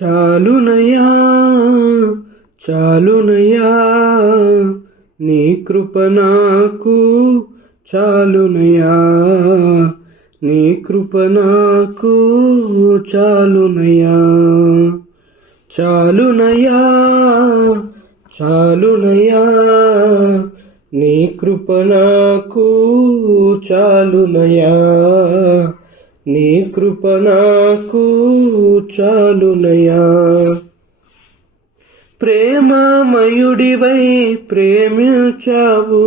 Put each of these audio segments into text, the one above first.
చాలునయ్యా చాలునయ్యా నీ కృప నాకు చాలునయ్యా నీ కృప నాకు చాలునయ్యా చాలునయ్యా చాలునయ్యా నీ కృప నాకు చాలునయ్యా నీ కృప నాకు చాలునయ్యా ప్రేమమయుడివై ప్రేమించావు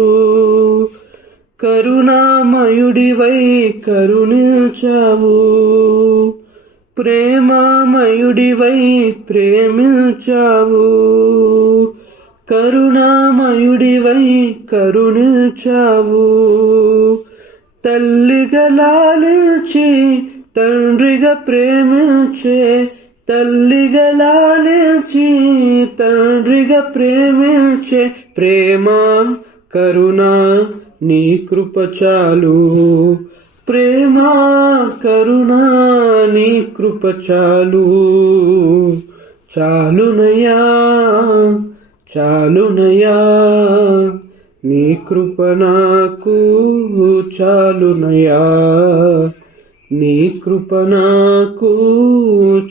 కరుణామయుడివై కరుణించావు ప్రేమమయుడివై ప్రేమించావు కరుణామయుడివై కరుణించావు తల్లిగా లాలించి తండ్రిగా ప్రేమించే తల్లిగా లాలించి తండ్రిగా ప్రేమించే ప్రేమ కరుణ నీ కృప చాలు ప్రేమ కరుణ నీ కృప చాలు చాలునయ్యా చాలునయ్యా నీ కృప నాకు చాలునయ్యా నీ కృప నాకు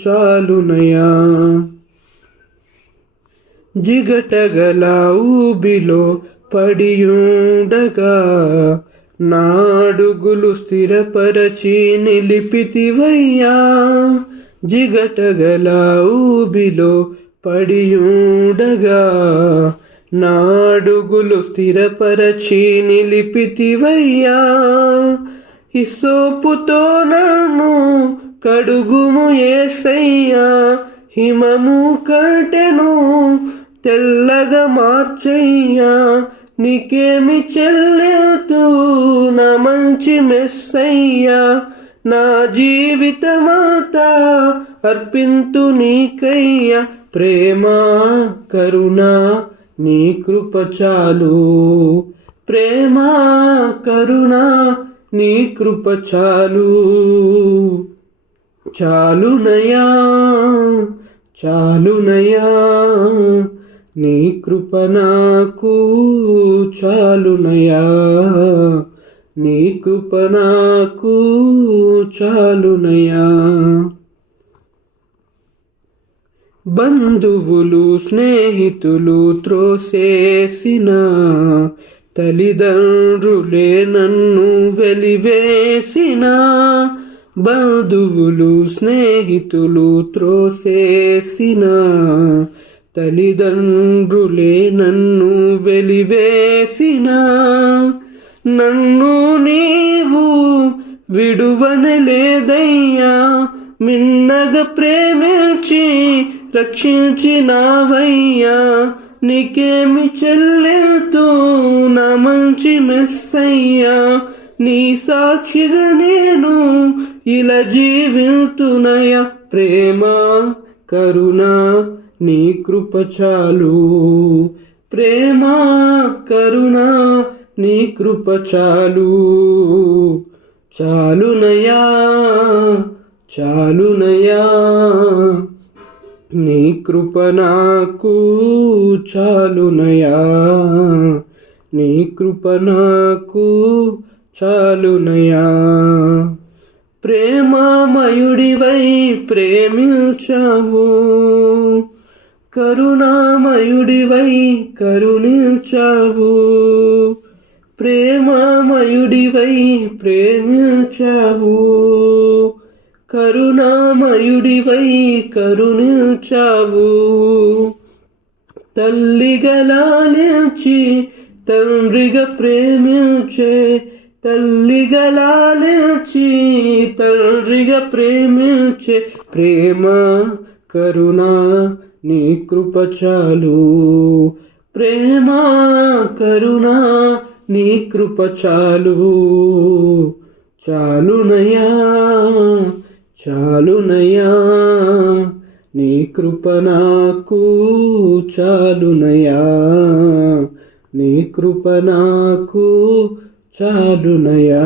చాలునయ్యా జిగటగల ఊబిలో పడియుండగా నాడుగులు స్థిరపరచి నిలిపితివయ్యా జిగటగల ఊబిలో పడియుండగా నాడుగులు స్థిరపరచి నిలిపితివయ్యా హిస్సోపుతో నన్ను కడుగుము యేసయ్యా హిమము కంటెను తెల్లగా మార్చయ్యా నీకేమి చెల్లెతు నా మంచి మెస్సయ్యా నా జీవితమంతా అర్పింతు నీకయ్యా ప్రేమ కరుణ నీ కృప చాలు ప్రేమ కరుణ నీ కృప చాలు చాలునయ్యా చాలునయ్యా నీ కృప నాకు చాలునయ్యా నీ కృప నాకు చాలునయ్యా బంధువులు స్నేహితులు త్రోసేసిన తల్లిదండ్రులే నన్ను వెలివేసిన బంధువులు స్నేహితులు త్రోసేసిన తల్లిదండ్రులే నన్ను వెలివేసిన నన్ను నీవు విడువనలేదయ్యా మిన్నగా ప్రేమించి రక్షించినావయ్యా నీకేమి చెల్లెతు నా మంచి మెస్సయ్యా నీ సాక్షిగా నేను ఇలా జీవితునయ్యా ప్రేమ కరుణ నీ కృప చాలు ప్రేమ కరుణ నీ కృప చాలు చాలునయ్యా చాలునయ్యా నీ కృప నాకు చాలునయ్యా నీ కృప నాకు చాలునయ్యా ప్రేమమయుడివై ప్రేమించావు కరుణామయుడివై కరుణించావు ప్రేమమయుడివై ప్రేమించావు కరుణామయుడివై కరుణించావు తల్లిగా లాలించి తండ్రిగా ప్రేమించే తల్లిగా లాలించి తండ్రిగా ప్రేమించే ప్రేమ కరుణ నీ కృప చాలు ప్రేమ కరుణ నీ కృప చాలు చాలునయ్యా చాలునయ్యా నీ కృప నాకు చాలునయ్యా నీ కృప నాకు చాలునయ్యా